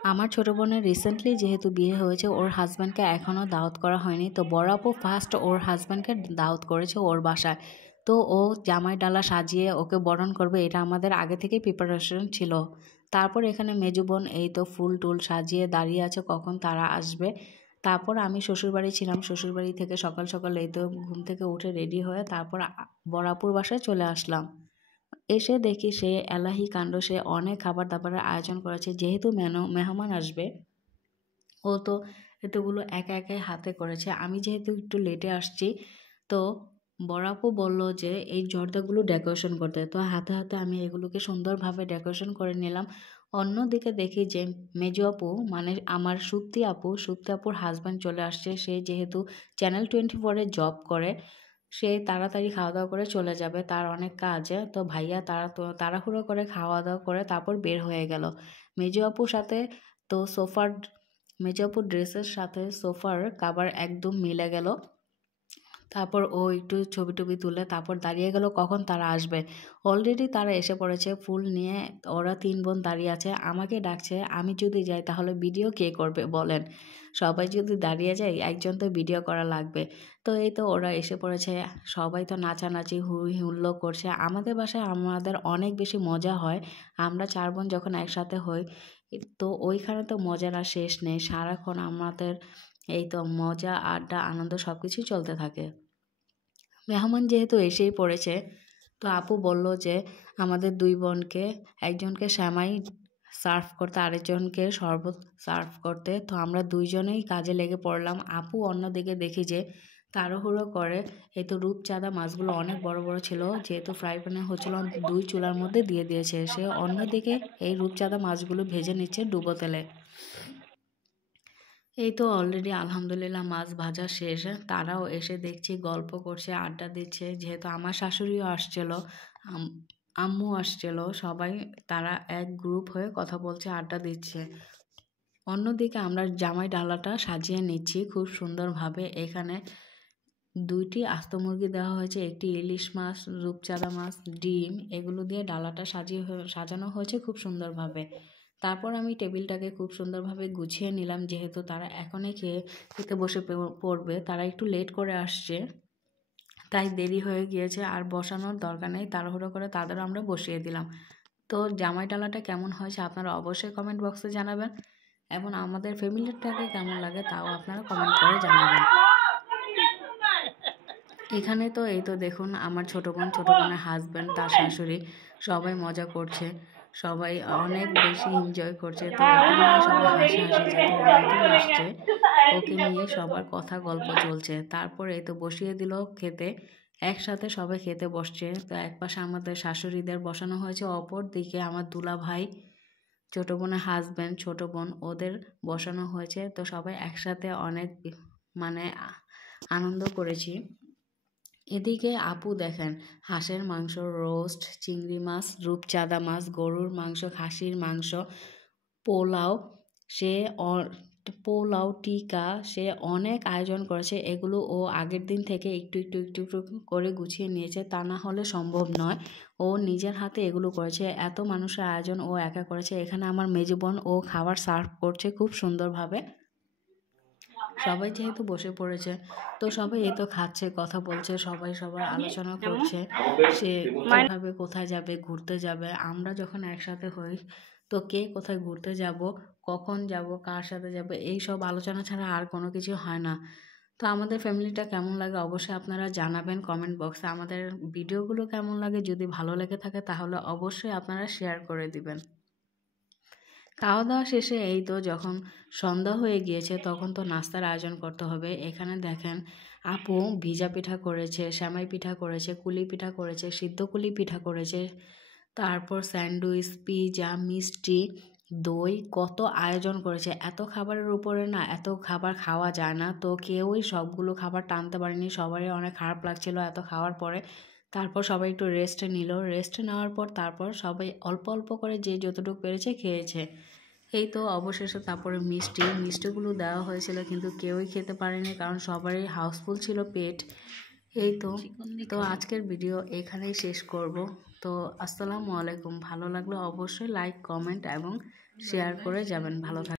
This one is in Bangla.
আমার ছোট বোনের রিসেন্টলি যেহেতু বিয়ে হয়েছে, ওর হাজব্যান্ডকে এখনও দাওয়াত করা হয়নি। তো বড় আপু ফার্স্ট ওর হাজব্যান্ডকে দাওয়াত করেছে ওর বাসায়। তো ও জামাই ডালা সাজিয়ে ওকে বরণ করবে, এটা আমাদের আগে থেকেই প্রিপারেশন ছিল। তারপর এখানে মেজো বোন এই তো ফুল টুল সাজিয়ে দাঁড়িয়ে আছে কখন তারা আসবে। তারপর আমি শ্বশুরবাড়ি ছিলাম, শ্বশুরবাড়ি থেকে সকাল সকাল এই তো ঘুম থেকে উঠে রেডি হয়ে তারপর বড় আপুর বাসায় চলে আসলাম। এসে দেখি সে এলাহি কাণ্ড, সে অনেক খাবার দাবারের আয়োজন করেছে। যেহেতু মেহমান আসবে, ও তো এতগুলো একা একাই হাতে করেছে। আমি যেহেতু একটু লেটে আসছি, তো বড় আপু বললো যে এই জর্দাগুলো ডেকোরেশন করতে, তো হাতে হাতে আমি এগুলোকে সুন্দরভাবে ডেকোরেশন করে নিলাম। অন্যদিকে দেখি যে মেজো আপু মানে আমার সুপ্তি আপুর হাজব্যান্ড চলে আসছে। সে যেহেতু চ্যানেল 24-এ জব করে, সে তাড়াতাড়ি খাওয়া দাওয়া করে চলে যাবে, তার অনেক কাজ। তো ভাইয়া তাড়াহুড়ো করে খাওয়া দাওয়া করে তারপর বের হয়ে গেল মেজো আপুর সাথে। তো মেজো আপুর ড্রেসের সাথে সোফার কাভার একদম মিলে গেল। তারপর ও একটু ছবি টবি তুলে তারপর দাঁড়িয়ে গেল কখন তারা আসবে। অলরেডি তারা এসে পড়েছে ফুল নিয়ে। ওরা 3 বোন দাঁড়িয়ে আছে, আমাকে ডাকছে। আমি যদি যাই তাহলে ভিডিও কে করবে বলেন? সবাই যদি দাঁড়িয়ে যায়, একজন তো ভিডিও করা লাগবে। তো এই তো ওরা এসে পড়েছে, সবাই তো নাচানাচি হুই হুল্লো করছে। আমাদের বাসায় আমাদের অনেক বেশি মজা হয়। আমরা 4 বোন যখন একসাথে হই, তো ওইখানে তো মজার আর শেষ নেই। সারাক্ষণ আমাদের এই তো মজা, আড্ডা, আনন্দ সব কিছুই চলতে থাকে। মেহমান যেহেতু এসেই পড়েছে, তো আপু বলল যে আমাদের 2 বোনকে, একজনকে সেমাই সার্ভ করতে, আরেকজনকে শরবত সার্ভ করতে। তো আমরা 2 জনেই কাজে লেগে পড়লাম। আপু অন্যদিকে দেখি যে তাড়াহুড়ো করে এই তো রূপচাঁদা মাছগুলো অনেক বড় বড় ছিল, যেহেতু ফ্রাই প্যানে হচ্ছিল 2 চুলার মধ্যে দিয়ে দিয়েছে। সে অন্যদিকে এই রূপচাঁদা মাছগুলো ভেজে নিচ্ছে ডুবো তেলে। এই তো অলরেডি আলহামদুলিল্লাহ মাছ ভাজা শেষ। তারাও এসে দেখছি গল্প করছে, আড্ডা দিচ্ছে। যেহেতু আমার শাশুড়িও আসছিল, আম্মু আসছিল, সবাই তারা এক গ্রুপ হয়ে কথা বলছে, আড্ডা দিচ্ছে। অন্যদিকে আমরা জামাই ডালাটা সাজিয়ে নিচ্ছি খুব সুন্দরভাবে। এখানে 2টি আস্ত মুরগি দেওয়া হয়েছে, একটি ইলিশ মাছ, রূপচাঁদা মাছ, ডিম, এগুলো দিয়ে ডালাটা সাজানো হয়েছে খুব সুন্দরভাবে। তারপর আমি টেবিলটাকে খুব সুন্দরভাবে গুছিয়ে নিলাম, যেহেতু তারা এখনই খেতে বসে পড়বে। তারা একটু লেট করে আসছে, তাই দেরি হয়ে গিয়েছে। আর বসানোর দরকার নেই, তাড়াহুড়ো করে তাদের আমরা বসিয়ে দিলাম। তো জামাই ডালাটা কেমন হয়েছে আপনারা অবশ্যই কমেন্ট বক্সে জানাবেন, এবং আমাদের ফ্যামিলিটাকে কেমন লাগে তাও আপনারা কমেন্ট করে জানাবেন। এখানে তো এই তো দেখুন আমার ছোট বোনের হাজব্যান্ড, তার শাশুড়ি, সবাই মজা করছে, সবাই অনেক বেশি এনজয় করছে। তো ওকে নিয়ে সবাই হাসাহাসি, যেহেতু ও নতুন আসছে, ওকে নিয়ে সবার কথা গল্প চলছে। তারপর এই তো বসিয়ে দিল খেতে, একসাথে সবাই খেতে বসছে। তো একপাশে আমাদের শাশুড়িদের বসানো হয়েছে, অপর দিকে আমার দুলা ভাই, ছোট বোনের হাজব্যান্ড, ছোট বোন, ওদের বসানো হয়েছে। তো সবাই একসাথে অনেক মানে আনন্দ করেছি। এদিকে আপু দেখেন হাঁসের মাংস, রোস্ট, চিংড়ি মাছ, রূপচাঁদা মাছ, গরুর মাংস, খাসির মাংস, পোলাও, সে পোলাও টিকা, সে অনেক আয়োজন করেছে। এগুলো ও আগের দিন থেকে একটু করে গুছিয়ে নিয়েছে, তা না হলে সম্ভব নয়। ও নিজের হাতে এগুলো করেছে, এত মানুষের আয়োজন ও একা করেছে। এখানে আমার মেজো বোন ও খাবার সার্ভ করছে খুব সুন্দরভাবে। সবাই যেহেতু বসে পড়েছে, তো সবাই এই তো খাচ্ছে, কথা বলছে, সবাই সবার আলোচনা করছে সে কিভাবে কোথায় যাবে, ঘুরতে যাবে। আমরা যখন একসাথে হই, তো কে কোথায় ঘুরতে যাব, কখন যাব, কার সাথে যাব, এই সব আলোচনা ছাড়া আর কোনো কিছু হয় না। তো আমাদের ফ্যামিলিটা কেমন লাগে অবশ্যই আপনারা জানাবেন কমেন্ট বক্সে। আমাদের ভিডিওগুলো কেমন লাগে, যদি ভালো লেগে থাকে তাহলে অবশ্যই আপনারা শেয়ার করে দিবেন। খাওয়া দাওয়া শেষে এই তো যখন সন্ধ্যা হয়ে গিয়েছে, তখন তো নাস্তার আয়োজন করতে হবে। এখানে দেখেন আপু ভিজা পিঠা করেছে, সেমাই পিঠা করেছে, কুলি পিঠা করেছে, সিদ্ধ কুলি পিঠা করেছে, তারপর স্যান্ডউইচ, পিজা, মিষ্টি, দই, কত আয়োজন করেছে। এত খাবারের উপরে না এত খাবার খাওয়া যায় না। তো কেউই সবগুলো খাবার টানতে পারেনি, সবারই অনেক খারাপ লাগছিল এত খাওয়ার পরে। তারপর সবাই একটু রেস্ট নিল, রেস্ট নেওয়ার পর তারপর সবাই অল্প অল্প করে যে যতটুকু পেরেছে খেয়েছে। এই তো অবশেষে তারপরে মিষ্টিগুলো দেওয়া হয়েছিল, কিন্তু কেউই খেতে পারেনি, কারণ সবারই হাউসফুল ছিল পেট। এই তো তো আজকের ভিডিও এখানেই শেষ করব। তো আসসালামু আলাইকুম। ভালো লাগলে অবশ্যই লাইক, কমেন্ট এবং শেয়ার করে যাবেন। ভালো থাকবেন।